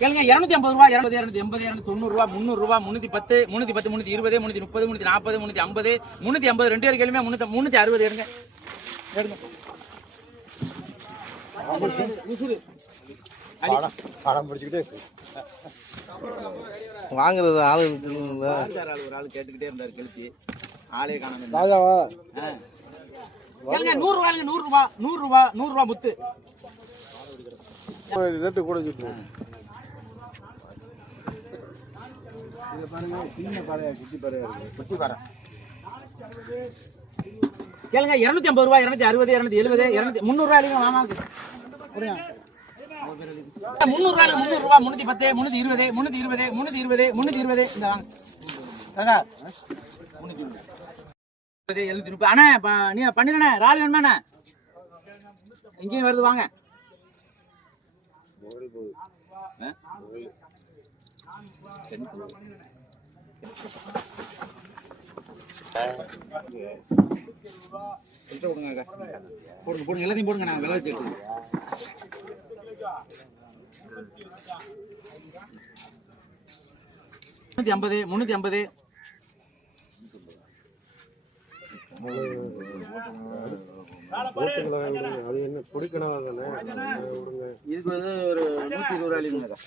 கேளுங்க 250 ரூபாய் 280 280 ரூபாய் 300 ரூபாய் 310 310 320 330 340 350 350 ரெண்டு பேர் கேளுமே 360 எடுங்க வாங்குறது ஆளு ஒரு ஆளு கேட்டுக்கிட்டே இருந்தாரு கெளுத்தி ஆளே காணாம 100 ரூபாய் 100 ரூபாய் 100 ரூபாய் 100 ரூபாய் முத்து ரேட்டு கூட பாருங்க சின்ன பாறையா குட்டி பாறை கேளுங்க 250 ரூபாய் 260 270 300 ரூபாய் மாமாக்கு 300 ரூபாய் 300 ரூபாய் 310 320 320 320 320 இந்த வாங்க காக்கா 320 அண்ணா நீ பண்ணிடுண்ணே ராலி வேணுமாண்ணே எங்கேயும் வருது வாங்க போடுங்க எல்லாத்தையும் போடுங்க நான் விலை வச்சு 350 அது என்ன குடிக்கணும் இதுக்கு வந்து ஒரு 120 ரூபாய்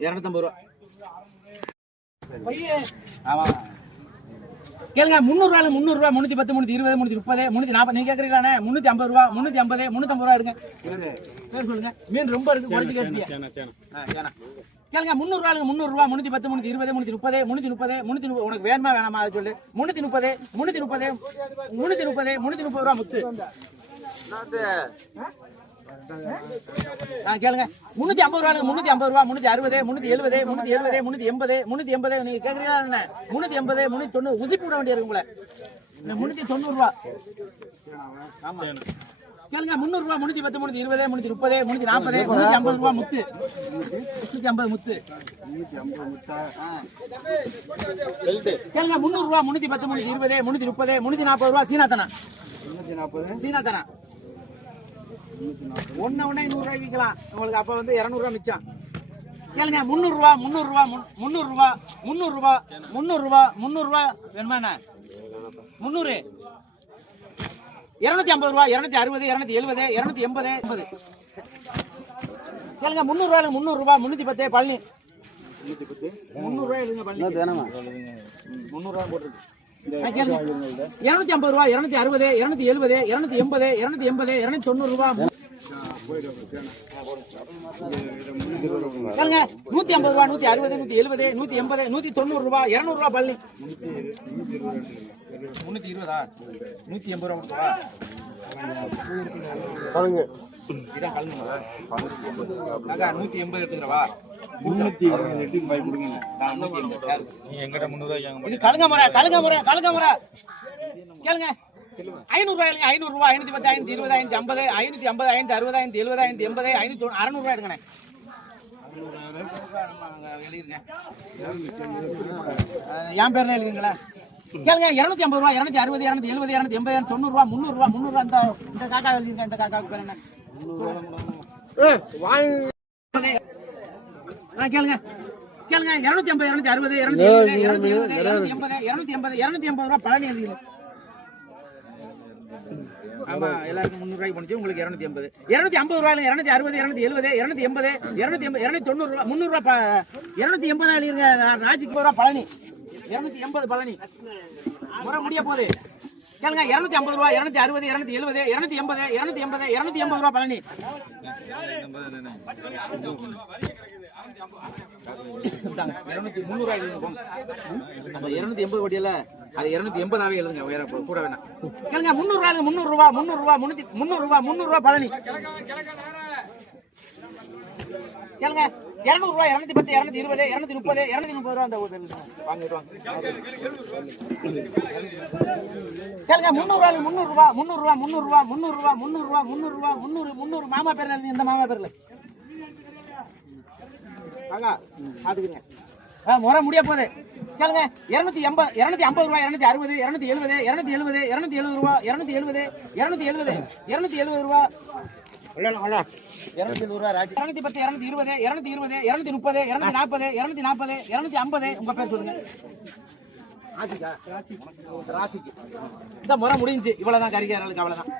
250 ரூபா ஆமா கேளுங்க 300 ரூபாய் 300 ரூபாய் 310 320 330 340 நீங்க கேக்குறீங்களானே 350 ரூபாய் 350 350 ரூபாய் எடுங்க பேர் சொல்லுங்க மீன் ரொம்ப இருக்கு குறைச்சு கேட்பீங்க கேளுங்க 300 ரூபாய் 300 ரூபாய் 310 320 330 330 உனக்கு வேணுமா வேணாமா அதை சொல்லு 330 ரூபாய் முத்து கேளுங்க 350 ரூபாய் 360 370 380 நீங்க கேக்குறீங்களா என்ன 380 390 ஊசி போட வேண்டியிருக்கு உங்களை 390 ரூபாய் ஆமா கேளுங்க 300 ரூபாய் 310 320 330 340 350 ரூபாய் முத்து 350 முத்து கேளுங்க 300 ரூபாய் 310 320 330 340 ரூபாய் சீனாத்தனா ஒன்னு 100 ரூபாய்க்கு விற்கலாம் உங்களுக்கு அப்ப வந்து 200 ரூபாய் மிச்சம் கேளுங்க 300 ரூபாய் வேணுமா 300 250 ரூபாய் 260 270 280 கேளுங்க 300 ரூபாய் 310 பழனி 300 ரூபாய் இல்லங்க பழனி 300 ரூபாய் போட்டுருக்கு 250 ரூபாய் 260 270 280 290 ரூபாய் கேளுங்க 150 ரூபாய் 160 170 180 190 ரூபாய் 200 ரூபாய் பழனி 320 180 ரூபாய் கொடுத்தா பாருங்க இதான் கல்லுங்களா 180 எடுத்துங்கவா 320 பை கொடுங்க நான் 180 நீ எங்கட 300 ரூபாய் வாங்க இது கலங்க முறை கேளுங்க 500 ரூபாய் 500 ரூபாய் 510 520 550 550 560 570 580 600 ரூபாய் எடுங்கண்ணே என் பேர்ல எழுதுங்களா கேளுங்க 250 ரூபாய் 260 270 280 280 90 ரூபாய் 300 இந்த காக்கா எழுதிருக்கேன் இந்த காக்காவுக்கு பேர் என்ன கேளுங்க 250 260 280 ரூபாய் பழனி எழுதிங்க ஆமா எல்லாருக்கும் 300 ரூபாய் போனுச்சு உங்களுக்கு 250 ரூபாய் 260 270 280 290 ரூபாய் 300 ரூபாய் 280 எழுதிருங்க ராஜிக்கு ரூபாய் பழனி 280 பழனி முறை முடிய போகுது கேளுங்க 250 ரூபாய் 260 270 280 ரூபாய் பழனி 280 கோடியில அது 280 எழுதுங்க வேற கூட வேணாம் கேளுங்க 300 ரூபாய் பழனி கேளுங்க 200 ரூபாய் 210 220 230 230 ரூபாய் அந்த வாங்கிட்டு வாங்க கேளுங்க 300 300 மாமா பேர்ல எழுதி இந்த மாமா பேர்ல வாங்க பாத்துக்கங்க முறை முடிய போகுது கேளுங்க 250 ரூபாய் 260 270 270 270 ரூபாய் 270 270 270 ரூபாய் 270 ரூபாய் ராஜ் 210 220 220 230 240 240 250 உங்க பேர் சொல்லுங்க ராசிக்கு இந்த முறை முடிஞ்சு இவ்வளவுதான் கறிக்காரர்களுக்கு அவ்வளவுதான்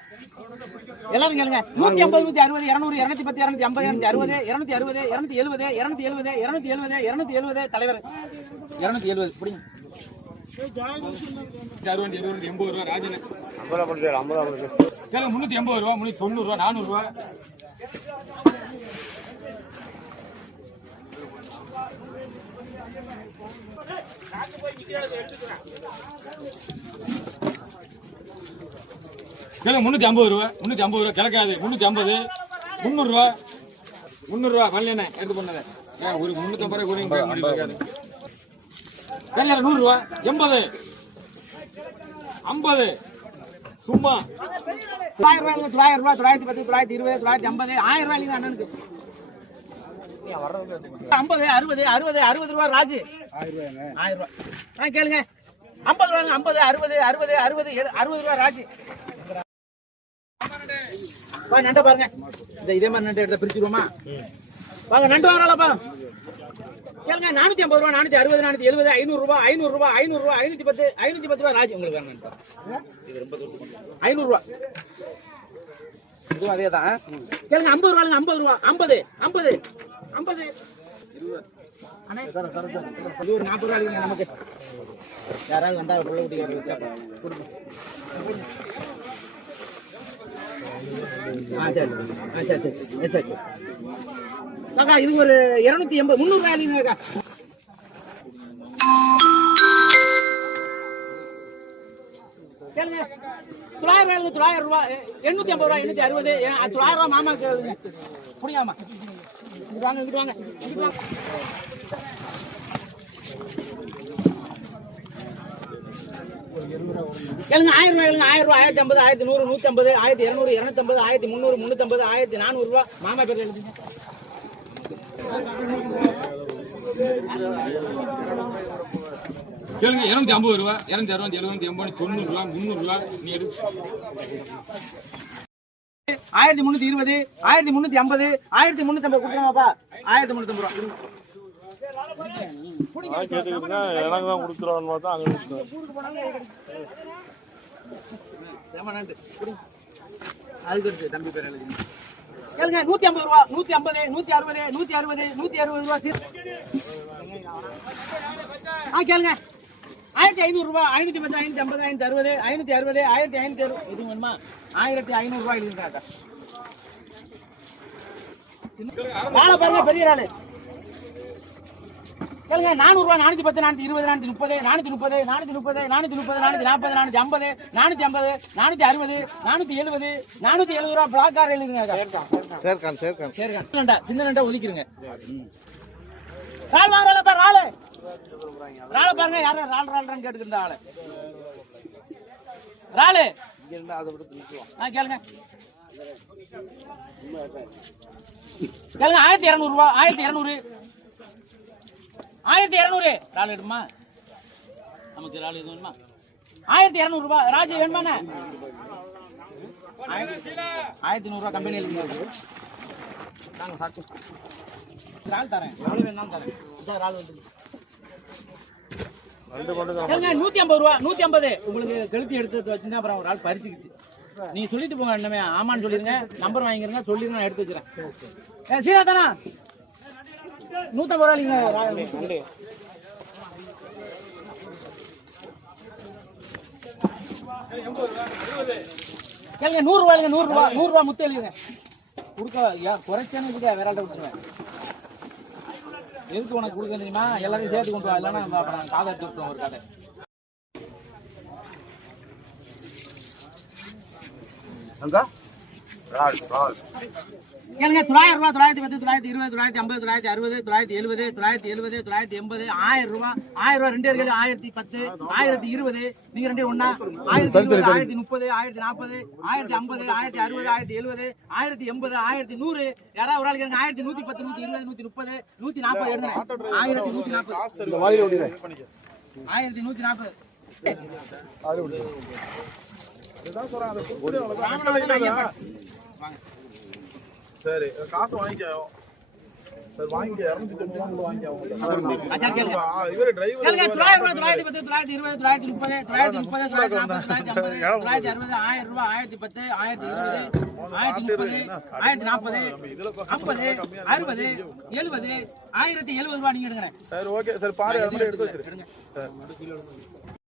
எல்லாரும் கேளுங்க 150 160 200 210 250 260 270 270 270 270 தலைவர் 270 புடிங்க 80 ரூபா ராஜன் 380 ரூபா 390 ரூபா 400 ரூபா கிலோ 350 ரூபா 350 ரூபா கிழக்காது 350 300 ரூபா 300 ரூபா வரல எடுத்து பண்ணது ஒரு 350 ரூபாய் கூட இருக்காது 100 ரூபா 80 50 சும்மா 900 ரூபாய் 910 920 950 1000 ரூபாய் அண்ணனுக்கு 50 60 60 60 ரூபாய் ராஜு 1000 ரூபாய் கேளுங்க 50 ரூபாய் 50 60 60 60 60 ரூபாய் ராஜு நண்டை பாருங்க இதே மாதிரி நண்டை எடுத்த பிரிச்சுருவோமா வாங்க நண்டு வாங்கலாம்ப்பா கேளுங்க 450 ரூபாய் 460 470 500 ரூபாய் 500 ரூபாய் 500 ரூபாய் 510 510 ரூபாய் ராஜ் உங்களுக்கு இது ரொம்ப 500 ரூபாய் இதுவும் அதே தான் கேளுங்க 50 ரூபாய் 50 ரூபாய் 50 50 50 அண்ணே இது ஒரு 40 ரூபாய் நமக்கு யாராவது வந்தா புள்ள குட்டிக்காரங்க கொடுங்க சரி காக்கா இது ஒரு 280 300 ரூபாய் இல்லைங்க கேளுங்க 900 ரூபாய் 850 ரூபாய் 860 900 ரூபாய் மாமா புரியாமா இங்கிட்டு வாங்க கேளுங்க 1000 ரூபாய் 1050 1100 150 1200 250 1300 350 1400 ரூபாய் மாமா பேர் எழுதுங்க கேளுங்க 250 ரூபா 260 70 80 90 ரூபா 300 ரூபா நீ எடு 1320 1350 1350 கொடுக்கலாமாப்பா 1350 ரூபா எனக்கு தான் கொடுத்துருவான்னு பார்த்தா அங்கே அதுக்கு தம்பி பேர் எழுதுங்க கேளுங்க 150 ரூபா 150 160 160 160 ரூபா கேளுங்க 1500 ரூபாய் 510 550 560 1560 இது வேணுமா 1500 ரூபாய் எழுதுங்க வாழை பாருங்க பெரிய ஆளு கேளுங்க 400 ரூபாய் 410 420 430 430 430 430 440 450 450 460 470 ரூபாய் பிளாக் கார் எழுதுங்க சேர்க்கான் சின்ன நண்டா ஒதுக்கிருங்க ரால் வாங்கறப்ப ரால பாருங்க யாரு ரால் கேட்டுட்டு இருந்த ஆளு ராலு இங்க இருந்தா அதை விட்டு நிக்குவோம் கேளுங்க 1200 ரூபாய் 1200 1200 ரால் எடுமா நமக்கு ரால் எது வேணுமா 1200 ரூபாய் ராஜு வேணுமாண்ணே 1100 ரூபாய் கம்பெனி எழுதுங்க ரால் தரேன் எவ்வளவு வேணாலும் தரேன் இதான் ரால் வந்து 150 ரூபாய் 150 உங்களுக்கு கழுத்தி எடுத்து வச்சுன்னா அப்புறம் ஒரு ஆள் பறிச்சுக்கிச்சு நீங்க சொல்லிட்டு போங்க என்னமே ஆமான்னு சொல்லிருங்க நம்பர் வாங்கிருங்க சொல்லிருங்க நான் எடுத்து வச்சுறேன் சீரா தானா 150 ரூபாய் இல்லைங்க கேளுங்க 100 ரூபாய் 100 ரூபாய் முத்து எழுதுங்க கொடுக்க குறைச்சானு வேற ஆள்கிட்ட விட்டுருவேன் எதுக்கு உனக்கு கொடுக்க தெரியுமா எல்லாத்தையும் சேர்த்து கொண்டு வா இல்லைன்னா அப்புறம் காதை எடுத்து விட்டுருவோம் ஒரு கதை கேளுங்க 900 ரூபா 910 920 950 960 970 970 980 1000 ரூபா 1000 ரூபா ரெண்டு பேருக்கு 1010 1020 நீங்க ரெண்டு ஒண்ணா 1030 1030 1040 1050 1060 1070 1080 1100 யாரா ஒரு ஆள் கேளுங்க 1110 120 130 140 எடுங்க 1140 இந்த மாதிரி ஓடிங்க 1140 இதுதான் சொல்றேன் அந்த குடு அவ்வளவுதான் சரி காசு வாங்கிக்கோ சார் வாங்கிக்க 250 வாங்கிக்க அச்சா கேளுங்க இவரே டிரைவர் கேளுங்க 900 ரூபா 910 920 930 930 940 950 1000 ரூபா 1010 1020 1030 1040 50 60 70 1070 ரூபா நீங்க எடுங்க சார் ஓகே சார் பாரு அது மட்டும் எடுத்து வச்சிருங்க சார்